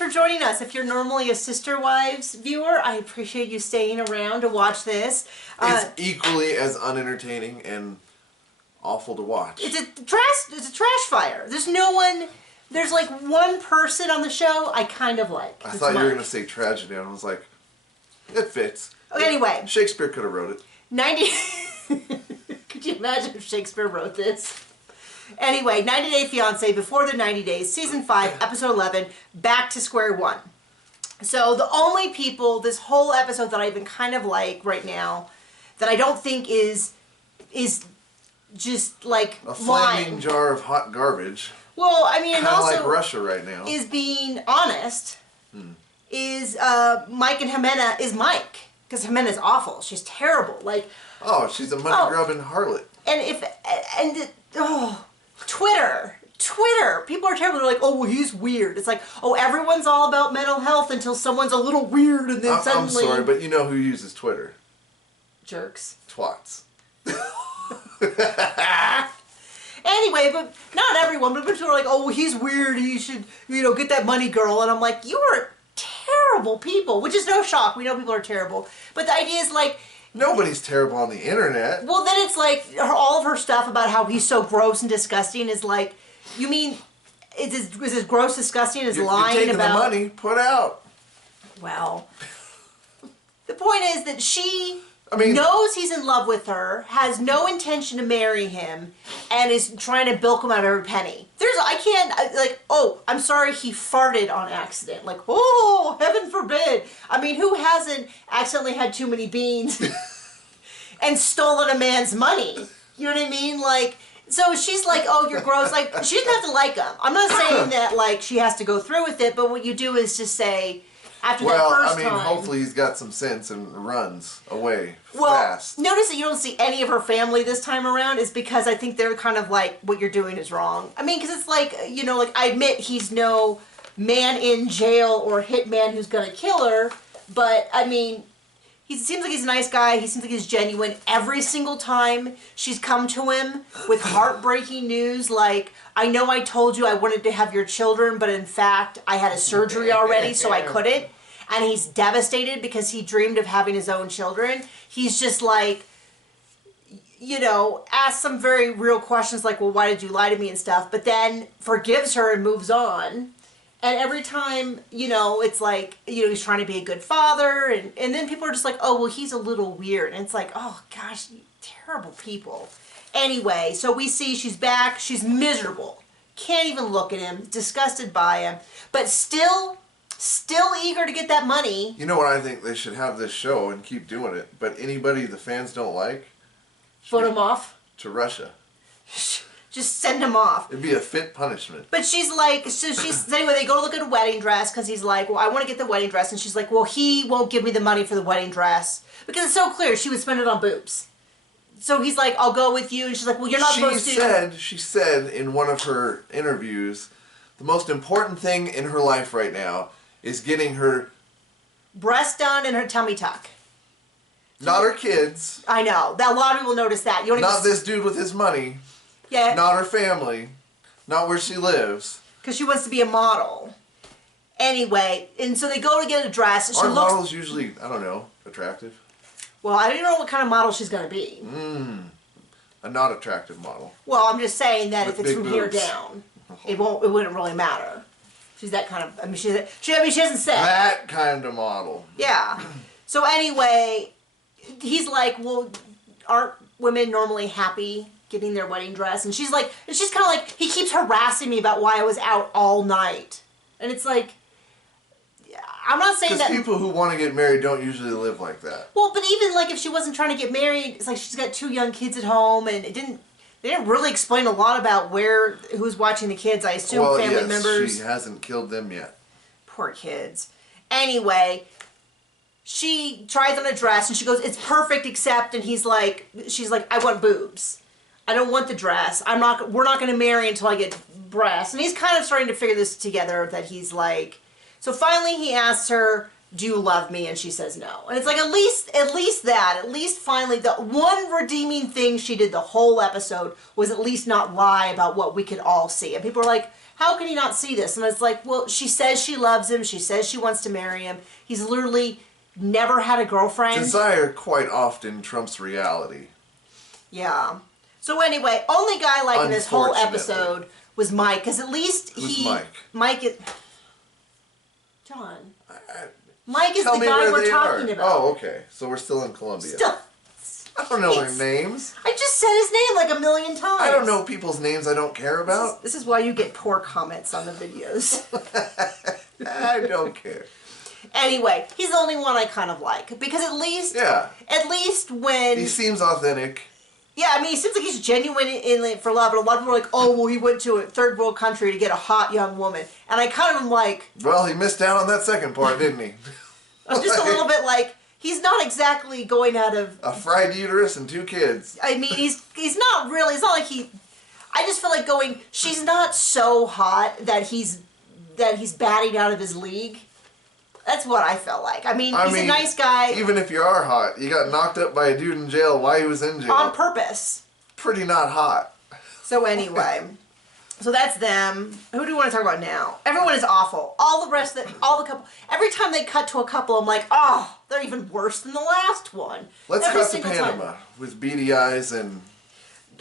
for joining us. If you're normally a Sister Wives viewer, I appreciate you staying around to watch this. It's equally as unentertaining and awful to watch. It's a trash fire. There's no one. There's like one person on the show I kind of like. I thought you were going to say tragedy, and I was like, it fits. Okay, anyway. Shakespeare could have wrote it. 90... Could you imagine if Shakespeare wrote this? Anyway, 90 Day Fiancé, before the 90 days, season 5, episode 11, back to square one. So the only people this whole episode that I even kind of like right now, that I don't think is just like a flaming jar of hot garbage. Well, I mean, and also like Russia right now is being honest. Is Mike and Jimena is Mike, because Jimena's awful. She's terrible. Like, oh, she's a money grubbing harlot. And Twitter, people are terrible. They're like, oh, well, he's weird. It's like, oh, everyone's all about mental health until someone's a little weird, and then suddenly. I'm sorry, but you know who uses Twitter? Jerks. Twats. Anyway, but not everyone, but people are like, oh, well, he's weird, he should, get that money, girl. And I'm like, you are terrible people, which is no shock. We know people are terrible. But the idea is like... Nobody's terrible on the internet. Well, then it's like, all of her stuff about how he's so gross and disgusting is like, you mean, is as gross, disgusting as lying you're taking about... the money, put out. Well, the point is that she... knows he's in love with her, has no intention to marry him, and is trying to bilk him out of every penny. I'm sorry he farted on accident. Like, oh, heaven forbid. I mean, who hasn't accidentally had too many beans and stolen a man's money? You know what I mean? Like, so she's like, oh, you're gross. Like, she doesn't have to like him. I'm not saying that, like, she has to go through with it, but what you do is just say... After that first time, hopefully he's got some sense and runs away fast. Notice that you don't see any of her family this time around is because I think they're kind of like, what you're doing is wrong. I mean, because it's like, I admit he's no man in jail or hitman who's going to kill her, but, I mean, he seems like he's a nice guy. He seems like he's genuine. Every single time she's come to him with heartbreaking news, like, I know I told you I wanted to have your children, but in fact, I had a surgery already, so I couldn't. And he's devastated because he dreamed of having his own children. He's just like, asks some very real questions like, well, why did you lie to me and stuff? But then forgives her and moves on. And every time, it's like, he's trying to be a good father. And then people are just like, oh, well, he's a little weird. And it's like, oh, gosh, terrible people. Anyway, so we see she's back. She's miserable. Can't even look at him. Disgusted by him. But still eager to get that money. You know what I think? They should have this show and keep doing it. But anybody the fans don't like... Vote them off? To Russia. Just send him off. It'd be a fit punishment. But she's like, anyway, they go to look at a wedding dress because he's like, well, I want to get the wedding dress. And she's like, well, he won't give me the money for the wedding dress. Because it's so clear she would spend it on boobs. So he's like, I'll go with you. And she's like, well, you're not supposed to. She said in one of her interviews, the most important thing in her life right now is getting her breast done and her tummy tuck. Not her kids. I know. A lot of people notice that. Not this dude with his money. Yeah. Not her family. Not where she lives. Because she wants to be a model. Anyway, and so they go to get a dress. Aren't models usually, I don't know, attractive? Well, I don't know what kind of model she's going to be. A not attractive model. Well, I'm just saying that with if it's from here down, it wouldn't really matter. She's that kind of, she hasn't said. That kind of model. Yeah. So anyway, he's like, well, aren't women normally happy getting their wedding dress? And she's kind of like, he keeps harassing me about why I was out all night. And it's like, I'm not saying that... Because people who want to get married don't usually live like that. Well, but even like if she wasn't trying to get married, it's like she's got 2 young kids at home, and they didn't really explain a lot about who's watching the kids. I assume family members. She hasn't killed them yet. Poor kids. Anyway, she tries on a dress and she goes, it's perfect except, and she's like, I want boobs. I don't want the dress. We're not going to marry until I get breasts. And he's kind of starting to figure this together that he's like, so finally he asks her, do you love me? And she says no. And it's like, at least finally, the one redeeming thing she did the whole episode was at least not lie about what we could all see. And people are like, How can he not see this? And it's like, well, she says she loves him. She says she wants to marry him. He's literally never had a girlfriend. Desire quite often trumps reality. Yeah. So anyway, only guy like in this whole episode was Mike, because at least Who's Mike? Mike is... John. Mike is the guy we're talking about. Oh, okay. So we're still in Colombia. I don't know their names. I just said his name like a million times. I don't know people's names I don't care about. This is why you get poor comments on the videos. I don't care. Anyway, he's the only one I kind of like. Because at least when... He seems authentic. Yeah, I mean, he seems like he's genuine in for love. And a lot of people are like, oh, well, he went to a third world country to get a hot young woman. And I kind of am like... Well, he missed out on that second part, didn't he? I'm just a little bit like... He's not exactly going out of... A fried uterus and 2 kids. I mean, he's not really... It's not like he... I just feel like going... She's not so hot that he's batting out of his league. That's what I felt like. I mean, he's a nice guy. Even if you are hot, you got knocked up by a dude in jail while he was in jail. On purpose. Pretty not hot. So anyway... So that's them. Who do we want to talk about now? Everyone is awful. All the couple. Every time they cut to a couple, I'm like, oh, they're even worse than the last one. Let's cut to Panama with beady eyes and...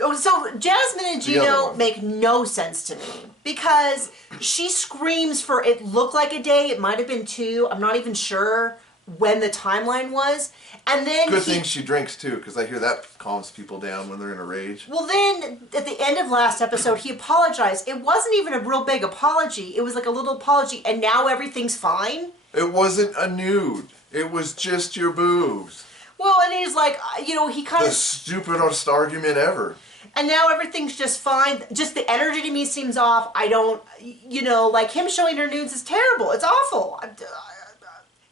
Oh, so Jasmine and Gino make no sense to me because she screams for it looked like a day. It might have been 2. I'm not even sure when the timeline was. And then Good thing she drinks too, because I hear that calms people down when they're in a rage. Well, then at the end of last episode, he apologized. It wasn't even a real big apology. It was like a little apology, and now everything's fine. It wasn't a nude. It was just your boobs. Well, and he's like, you know, he kind of... The stupidest argument ever. And now everything's just fine. Just the energy to me seems off. I don't, you know, like him showing her nudes is terrible. It's awful.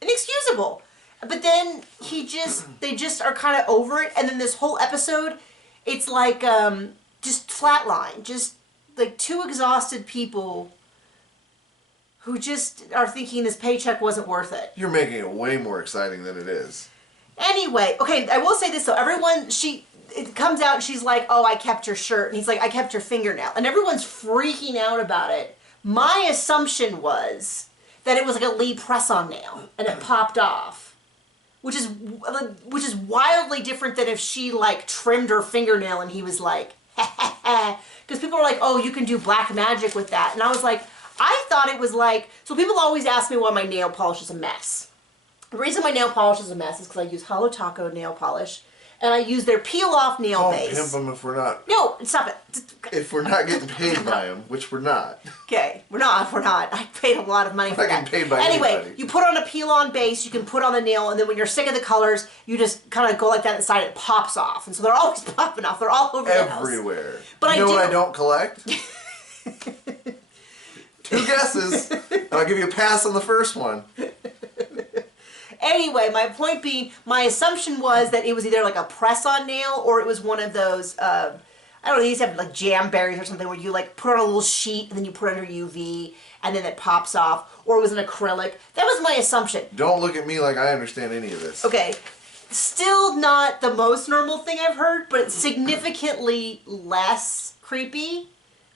Inexcusable. But then they just are kind of over it. And then this whole episode, it's like just flatline. Just like 2 exhausted people who just are thinking this paycheck wasn't worth it. You're making it way more exciting than it is. Anyway, okay, I will say this though. Everyone, it comes out and she's like, oh, I kept your shirt. And he's like, I kept your fingernail. And everyone's freaking out about it. My assumption was that it was like a Lee press-on nail and it popped off. Which is wildly different than if she like trimmed her fingernail and he was like, because people are like, oh, you can do black magic with that. And I was like, I thought it was like, so people always ask me why my nail polish is a mess. The reason my nail polish is a mess is because I use Holo Taco nail polish. And I use their peel-off nail base. Don't pimp them if we're not... No, stop it. If we're not getting paid by them, which we're not. Okay, we're not. I paid a lot of money for that. I'm not getting paid by anyway, anybody. You put on a peel-on base, you can put on the nail, and then when you're sick of the colors, you just kind of go like that inside, it pops off. And so they're always popping off. They're all over the house. Everywhere. But you know what I don't collect? 2 guesses, and I'll give you a pass on the first one. Anyway, my point being, my assumption was that it was either like a press-on nail or it was one of those, I don't know, these have like jam berries or something where you like put on a little sheet and then you put it under UV and then it pops off, or it was an acrylic. That was my assumption. Don't look at me like I understand any of this. Okay. Still not the most normal thing I've heard, but it's significantly less creepy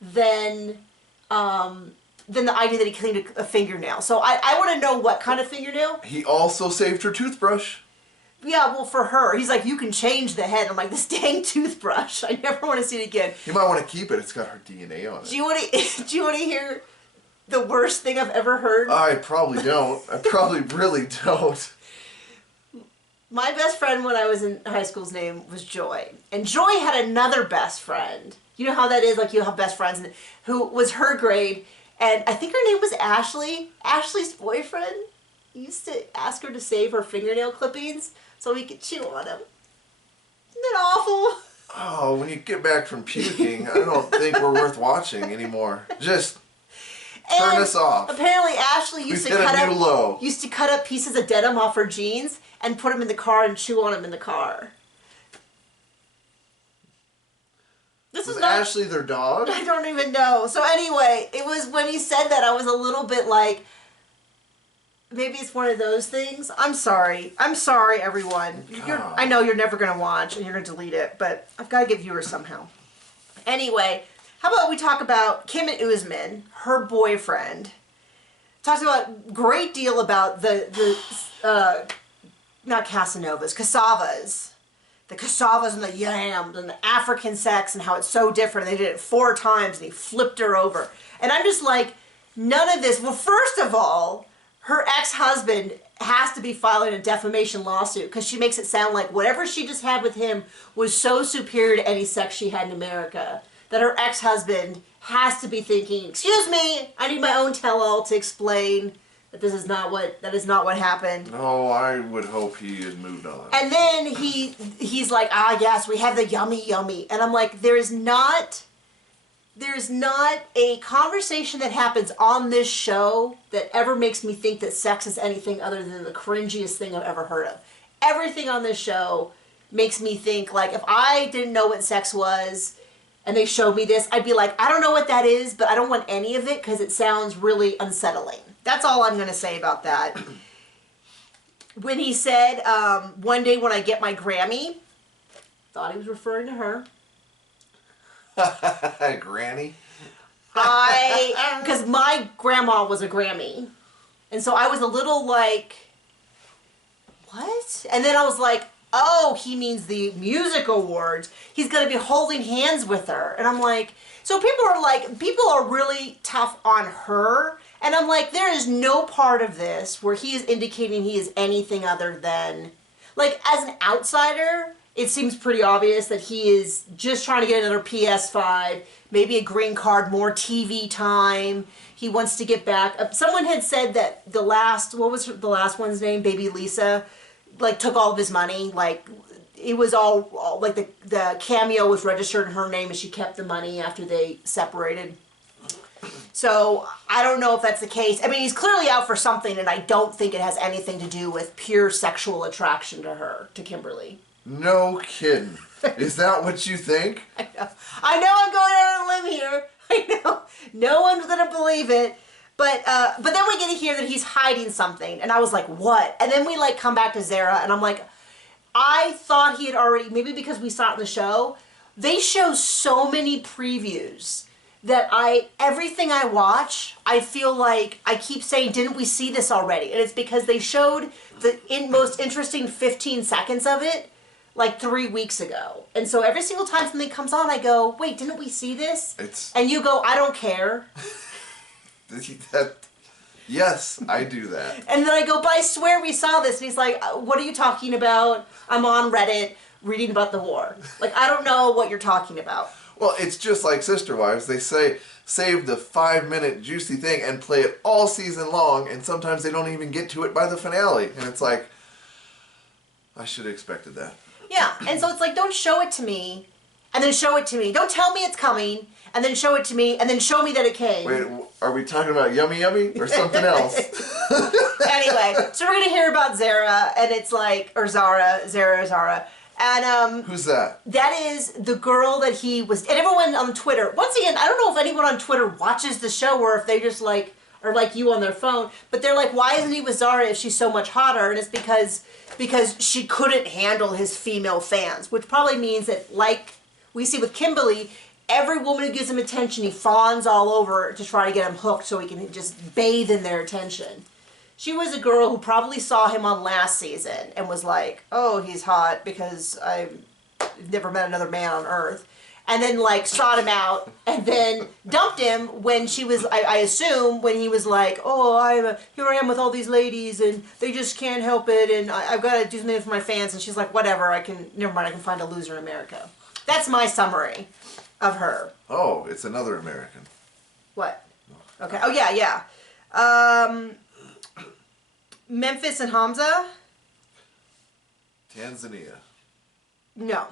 than the idea that he cleaned a fingernail. So I want to know what kind of fingernail. He also saved her toothbrush. Yeah, well, for her. He's like, you can change the head. I'm like, this dang toothbrush. I never want to see it again. You might want to keep it. It's got her DNA on it. Do you want to hear the worst thing I've ever heard? I probably don't. I probably really don't. My best friend when I was in high school's name was Joy. And Joy had another best friend. You know how that is? Like, you have best friends who was her grade. And I think her name was Ashley. Ashley's boyfriend used to ask her to save her fingernail clippings so he could chew on them. Isn't that awful? Oh, when you get back from puking, I don't think we're worth watching anymore. Just turn us off. Apparently Ashley used to cut up pieces of denim off her jeans and put them in the car and chew on them in the car. This was Ashley their dog? I don't even know. So anyway, it was when he said that I was a little bit like, maybe it's one of those things. I'm sorry. I'm sorry, everyone. I know you're never going to watch and you're going to delete it, but I've got to get viewers somehow. Anyway, How about we talk about Kim and Usman, her boyfriend. Talks about great deal about the not Casanovas, cassavas. The cassavas and the yams and the African sex and how it's so different. They did it 4 times and he flipped her over. And I'm just like, none of this. Well, first of all, her ex-husband has to be filing a defamation lawsuit because she makes it sound like whatever she just had with him was so superior to any sex she had in America that her ex-husband has to be thinking, excuse me, I need my own tell-all to explain that is not what happened. No, I would hope he had moved on. And then he's like, yes, we have the yummy. And I'm like, there's not a conversation that happens on this show that ever makes me think that sex is anything other than the cringiest thing I've ever heard of. Everything on this show makes me think, like, if I didn't know what sex was and they showed me this, I'd be like, I don't know what that is, but I don't want any of it because it sounds really unsettling. That's all I'm going to say about that. When he said, one day when I get my Grammy, thought he was referring to her. Granny? Because my grandma was a Grammy. And so I was a little like, what? And then I was like, oh, he means the music awards. He's going to be holding hands with her. And I'm like, so people are really tough on her. And I'm like, there is no part of this where he is indicating he is anything other than, like, as an outsider, it seems pretty obvious that he is just trying to get another PS5, maybe a green card, more TV time. He wants to get back. Someone had said that what was the last one's name? Baby Lisa, like, took all of his money. Like, it was all like the cameo was registered in her name and she kept the money after they separated. So I don't know if that's the case. I mean, he's clearly out for something, and I don't think it has anything to do with pure sexual attraction to Kimberly. No kidding. Is that what you think? I know I'm going out on a limb here. I know. No one's going to believe it. But then we get to hear that he's hiding something, and I was like, what? And then we, like, come back to Zara, and I'm like, I thought he had already, maybe because we saw it in the show, they show so many previews that everything I watch, I feel like I keep saying, didn't we see this already? And it's because they showed the most interesting 15 seconds of it like 3 weeks ago. And so every single time something comes on, I go, wait, didn't we see this? And you go, I don't care. Yes, I do that. And then I go, but I swear we saw this. And he's like, what are you talking about? I'm on Reddit reading about the war. Like, I don't know what you're talking about. Well, it's just like Sister Wives. They say, save the 5-minute juicy thing and play it all season long, and sometimes they don't even get to it by the finale. And it's like, I should have expected that. Yeah, and so it's like, don't show it to me, and then show it to me. Don't tell me it's coming, and then show it to me, and then show me that it came. Wait, are we talking about Yummy Yummy or something else? Anyway, so we're going to hear about Zara, and it's like, or Zara. And who's that? That is the girl that he was, and everyone on Twitter, once again, I don't know if anyone on Twitter watches the show or if they just like, are like you on their phone, but they're like, why isn't he with Zara if she's so much hotter? And it's because she couldn't handle his female fans, which probably means that, like we see with Kimberly, every woman who gives him attention, he fawns all over to try to get him hooked so he can just bathe in their attention. She was a girl who probably saw him on last season and was like, oh, he's hot because I've never met another man on earth. And then, like, sought him out and then dumped him when she was, I assume, when he was like, oh, here I am with all these ladies and they just can't help it and I've got to do something for my fans. And she's like, whatever, never mind, I can find a loser in America. That's my summary of her. Oh, it's another American. What? Okay. Oh, yeah. Memphis and Hamza? Tanzania. No.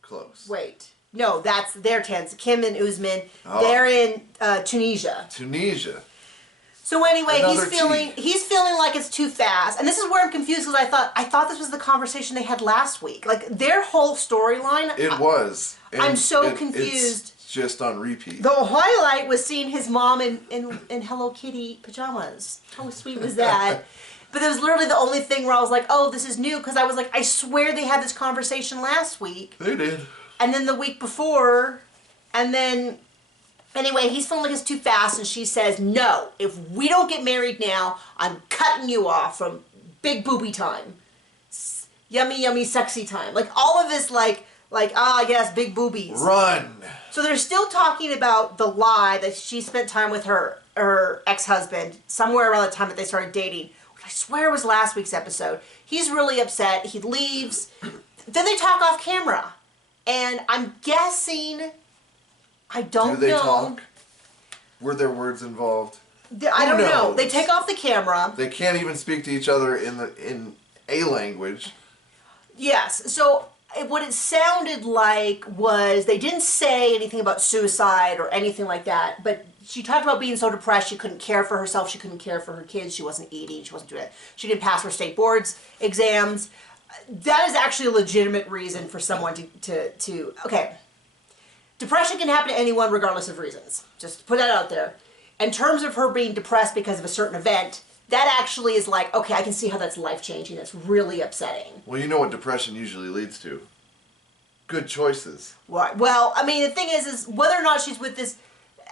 Close. Wait. No, they're Tanzania. Kim and Usman. Oh. They're in Tunisia. Tunisia. So anyway, he's feeling like it's too fast. And this is where I'm confused because I thought this was the conversation they had last week. Like, their whole storyline. It was. I'm so confused. It's just on repeat. The highlight was seeing his mom in Hello Kitty pajamas. How sweet was that? But it was literally the only thing where I was like, oh, this is new. Because I was like, I swear they had this conversation last week. They did. And then the week before. And then Anyway, he's feeling like it's too fast, and she says, no, if we don't get married now, I'm cutting you off from big booby time. Yummy, yummy, sexy time. Like, all of this, yes, big boobies. Run! So they're still talking about the lie that she spent time with her ex-husband somewhere around the time that they started dating. I swear it was last week's episode. He's really upset. He leaves. Then they talk off camera. And I'm guessing... I don't know. Do they talk? Were there words involved? I don't know. They take off the camera. They can't even speak to each other in a language. Yes. So what it sounded like was they didn't say anything about suicide or anything like that, but she talked about being so depressed she couldn't care for herself, she couldn't care for her kids, she wasn't eating, she wasn't doing it. She didn't pass her state boards exams. That is actually a legitimate reason for someone to okay. Depression can happen to anyone regardless of reasons. Just put that out there. In terms of her being depressed because of a certain event, that actually is like, okay, I can see how that's life-changing. That's really upsetting. Well, you know what depression usually leads to? Good choices. Right. Well, I mean, the thing is whether or not she's with this...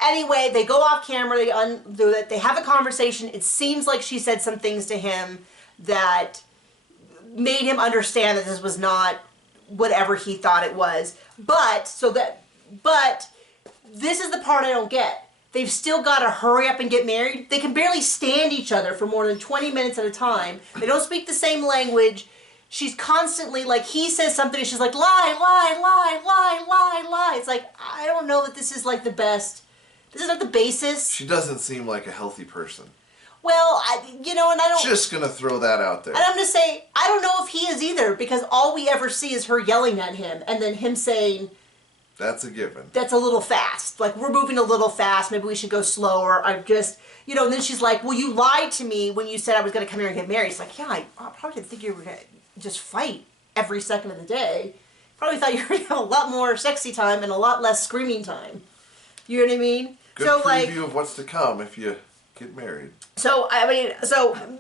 Anyway, they go off camera, they undo it, they have a conversation. It seems like she said some things to him that made him understand that this was not whatever he thought it was. But this is the part I don't get. They've still got to hurry up and get married. They can barely stand each other for more than 20 minutes at a time. They don't speak the same language. She's constantly, like, he says something and she's like, lie, lie, lie, lie, lie, lie. It's like, I don't know that this is like the best. This is not the basis. She doesn't seem like a healthy person. Well, and I don't... Just gonna throw that out there. And I'm gonna say, I don't know if he is either, because all we ever see is her yelling at him and then him saying... That's a given. That's a little fast. Like, we're moving a little fast. Maybe we should go slower. I'm just, and then she's like, well, you lied to me when you said I was going to come here and get married. It's like, yeah, I probably didn't think you were going to just fight every second of the day. Probably thought you were going to have a lot more sexy time and a lot less screaming time. You know what I mean? Good preview of what's to come if you get married. So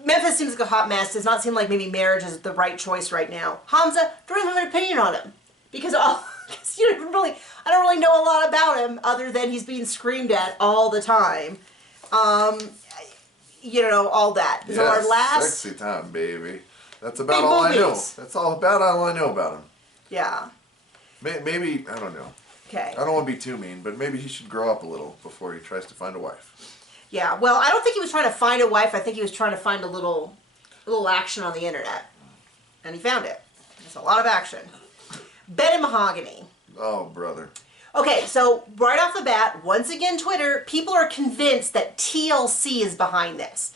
Memphis seems like a hot mess. Does not seem like maybe marriage is the right choice right now. Hamza, don't even have an opinion on him. Because I don't really know a lot about him other than he's being screamed at all the time. All that. Yes, So our last... sexy time, baby. That's about all I know. That's all I know about him. Yeah. Maybe, I don't know. Okay. I don't want to be too mean, but maybe he should grow up a little before he tries to find a wife. Yeah, well, I don't think he was trying to find a wife. I think he was trying to find a little action on the internet. And he found it. There's a lot of action. Ben and Mahogany. Oh, brother. Okay, so right off the bat, once again, Twitter, people are convinced that TLC is behind this.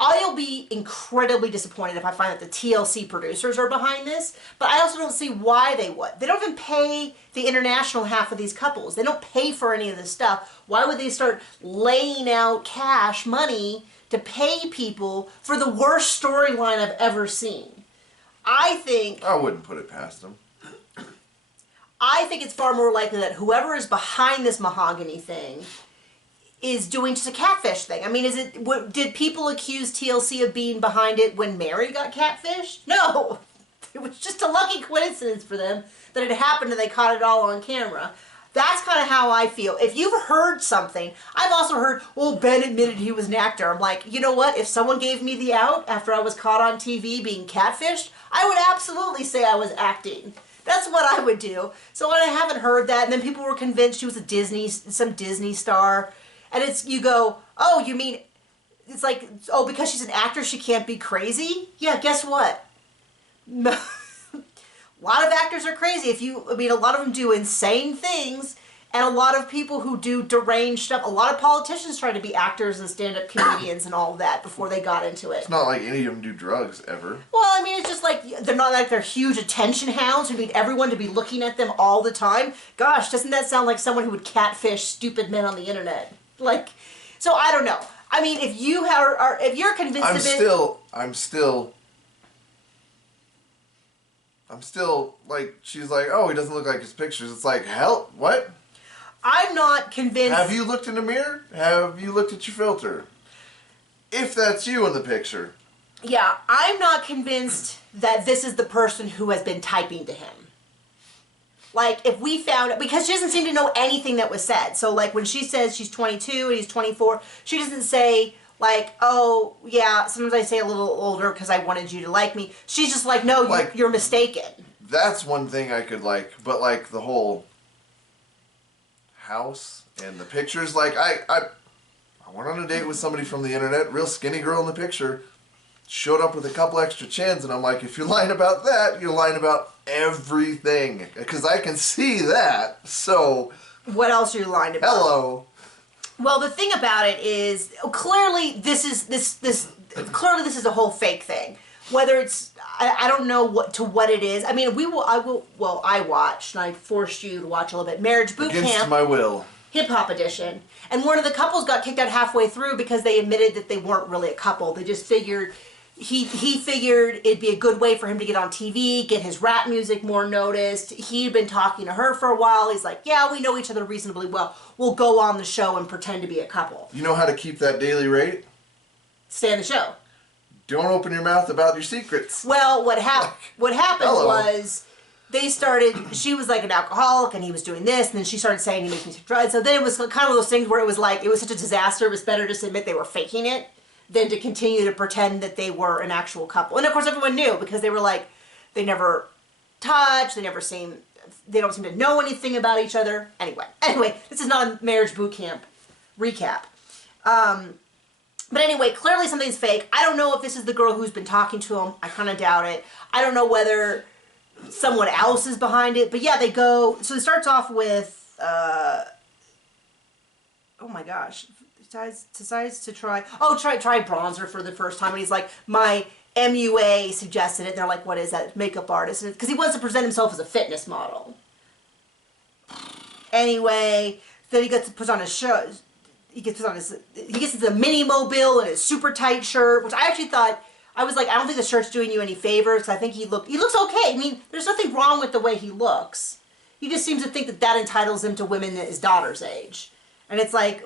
I'll be incredibly disappointed if I find that the TLC producers are behind this, but I also don't see why they would. They don't even pay the international half of these couples. They don't pay for any of this stuff. Why would they start laying out cash money to pay people for the worst storyline I've ever seen? I wouldn't put it past them. I think it's far more likely that whoever is behind this Mahogany thing is doing just a catfish thing. I mean, did people accuse TLC of being behind it when Mary got catfished? No. It was just a lucky coincidence for them that it happened and they caught it all on camera. That's kind of how I feel. If you've heard something, I've also heard, well, Ben admitted he was an actor. I'm like, you know what? If someone gave me the out after I was caught on TV being catfished, I would absolutely say I was acting. That's what I would do. So when I haven't heard that, and then people were convinced she was some Disney star, and you go, oh, you mean, it's like, oh, because she's an actor, she can't be crazy? Yeah, guess what? A lot of actors are crazy. A lot of them do insane things, and a lot of people who do deranged stuff, a lot of politicians try to be actors and stand-up comedians and all of that before they got into it. It's not like any of them do drugs, ever. Well, I mean, it's just like, they're not like they're huge attention hounds who need everyone to be looking at them all the time. Gosh, doesn't that sound like someone who would catfish stupid men on the internet? Like, so I don't know. I mean, if you're convinced of it... I'm still, like, she's like, oh, he doesn't look like his pictures. It's like, hell, what? I'm not convinced... Have you looked in the mirror? Have you looked at your filter? If that's you in the picture. Yeah, I'm not convinced that this is the person who has been typing to him. Like, if we found, because she doesn't seem to know anything that was said. So, like, when she says she's 22 and he's 24, she doesn't say, like, oh, yeah, sometimes I say a little older because I wanted you to like me. She's just like, no, you're mistaken. That's one thing I could like, but, like, the whole house and the pictures, like, I went on a date with somebody from the internet, real skinny girl in the picture, showed up with a couple extra chins, and I'm like, if you're lying about that, you're lying about everything. Because I can see that, so... What else are you lying about? Hello. Well, the thing about it is, clearly this is a whole fake thing. Whether it's, I don't know what it is. I mean, I watched, and I forced you to watch a little bit, Marriage Boot Camp. Against my will. Hip Hop Edition. And one of the couples got kicked out halfway through because they admitted that they weren't really a couple. They just figured, he figured it'd be a good way for him to get on TV, get his rap music more noticed. He'd been talking to her for a while. He's like, yeah, we know each other reasonably well. We'll go on the show and pretend to be a couple. You know how to keep that daily rate? Stay on the show. Don't open your mouth about your secrets. Well, what happened was... she was like an alcoholic and he was doing this, and then she started saying he makes me take drugs. So then it was kind of those things where it was like, it was such a disaster, it was better just to admit they were faking it than to continue to pretend that they were an actual couple. And of course everyone knew, because they were like, they never touch, they don't seem to know anything about each other. Anyway, this is not a Marriage Boot Camp recap. But anyway, clearly something's fake. I don't know if this is the girl who's been talking to him. I kind of doubt it. I don't know whether someone else is behind it, but yeah, they go. So it starts off with, oh my gosh, decides to try bronzer for the first time, and he's like, my MUA suggested it. And they're like, what is that? Makeup artist, because he wants to present himself as a fitness model. Anyway, then he gets to put on his show. He gets into the mini mobile and his super tight shirt, which I actually thought. I was like, I don't think the shirt's doing you any favors, because I think he looks okay. I mean, there's nothing wrong with the way he looks. He just seems to think that entitles him to women at his daughter's age. And it's like,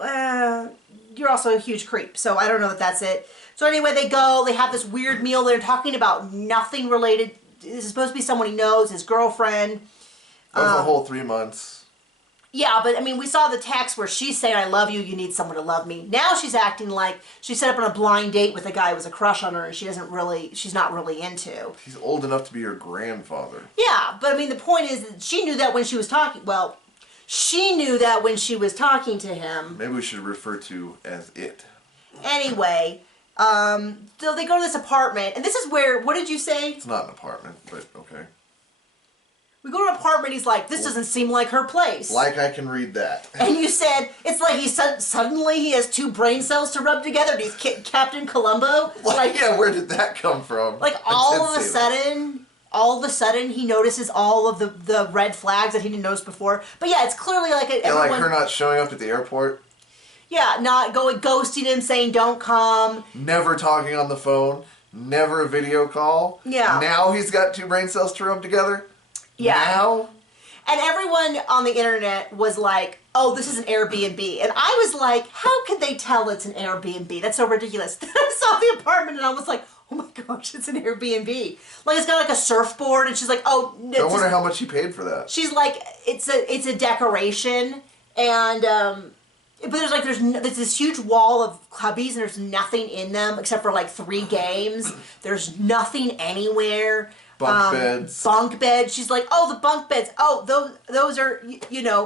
you're also a huge creep. So I don't know if that's it. So anyway, they have this weird meal. They're talking about nothing related. This is supposed to be someone he knows, his girlfriend. That was the whole 3 months. Yeah, but I mean, we saw the text where she's saying, I love you, you need someone to love me. Now she's acting like she set up on a blind date with a guy who was a crush on her and she's not really into. He's old enough to be her grandfather. Yeah, but I mean, the point is that she knew that when she was talking, to him. Maybe we should refer to as it. Anyway, so they go to this apartment, and this is where, what did you say? It's not an apartment, but okay. We go to an apartment, he's like, this doesn't seem like her place. Like I can read that. And you said, it's like suddenly he has 2 brain cells to rub together and he's Captain Columbo. Like, yeah, where did that come from? Like all of a sudden he notices all of the red flags that he didn't notice before. But yeah, it's clearly like like her not showing up at the airport. Yeah, not ghosting him, saying don't come. Never talking on the phone. Never a video call. Yeah. Now he's got 2 brain cells to rub together. Yeah. Now? And everyone on the internet was like, oh, this is an Airbnb. And I was like, how could they tell it's an Airbnb? That's so ridiculous. Then I saw the apartment and I was like, oh my gosh, it's an Airbnb. Like, it's got like a surfboard, and she's like, oh. I wonder how much he paid for that. She's like, it's a decoration, and but there's this huge wall of cubbies, and there's nothing in them except for like 3 games. There's nothing anywhere. Bunk beds. She's like, oh, the bunk beds. Oh, those are,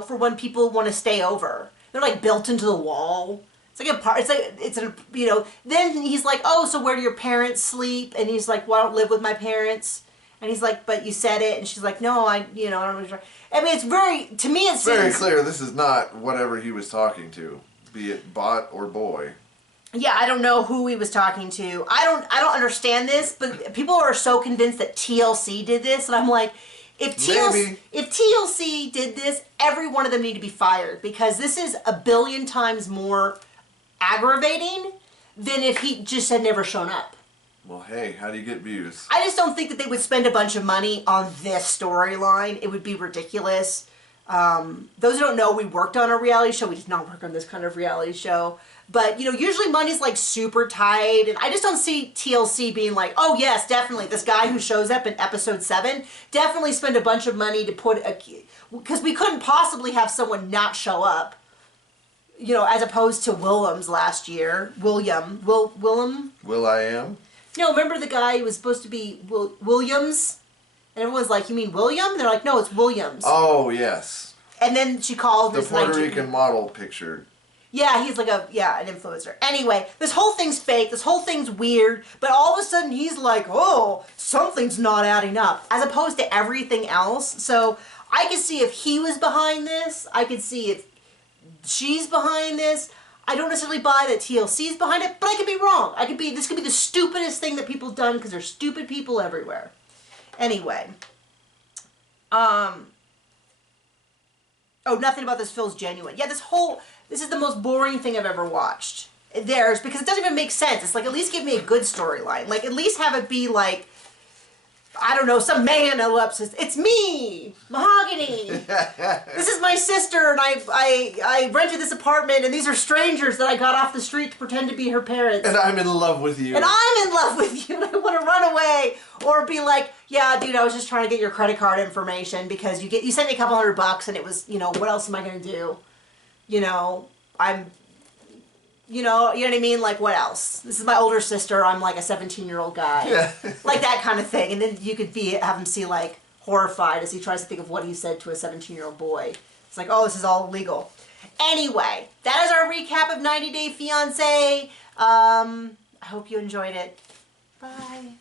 for when people want to stay over. They're like built into the wall. It's like Then he's like, oh, so where do your parents sleep? And he's like, well, I don't live with my parents. And he's like, but you said it. And she's like, no, I don't know. I mean, to me, it's very clear. This is not whatever he was talking to, be it bot or boy. Yeah, I don't know who he was talking to. I don't understand this, but people are so convinced that TLC did this, and I'm like, if TLC did this, every one of them need to be fired, because this is a billion times more aggravating than if he just had never shown up. Well, hey, how do you get views? I just don't think that they would spend a bunch of money on this storyline. It would be ridiculous. Those who don't know, we worked on a reality show. We did not work on this kind of reality show. But, you know, usually money's like super tight. And I just don't see TLC being like, oh yes, definitely. This guy who shows up in episode 7, definitely spend a bunch of money to put a... Because we couldn't possibly have someone not show up. You know, as opposed to Williams last year. Willem? Will.I.am? No, remember the guy who was supposed to be Williams? And everyone's like, you mean William? They're like, no, it's Williams. Oh, yes. And then she called the Puerto Rican model picture. Yeah, he's like an influencer. Anyway, this whole thing's fake. This whole thing's weird. But all of a sudden, he's like, oh, something's not adding up. As opposed to everything else. So I could see if he was behind this. I could see if she's behind this. I don't necessarily buy that TLC's behind it, but I could be wrong. This could be the stupidest thing that people have done because there's stupid people everywhere. Anyway. Oh, nothing about this feels genuine. Yeah, this is the most boring thing I've ever watched. Because it doesn't even make sense. It's like, at least give me a good storyline. Like, at least have it be like, I don't know, some man who says, it's me, Mahogany. This is my sister, and I rented this apartment, and these are strangers that I got off the street to pretend to be her parents. And I'm in love with you. And I'm in love with you, and I want to run away. Or be like, yeah, dude, I was just trying to get your credit card information because you sent me a couple $100 and it was, you know, what else am I going to do? You know, you know what I mean? Like, what else? This is my older sister. I'm like a 17-year-old guy. Yeah. Like that kind of thing. And then you could have him see, like, horrified as he tries to think of what he said to a 17-year-old boy. It's like, oh, this is all illegal. Anyway, that is our recap of 90 Day Fiancé. I hope you enjoyed it. Bye.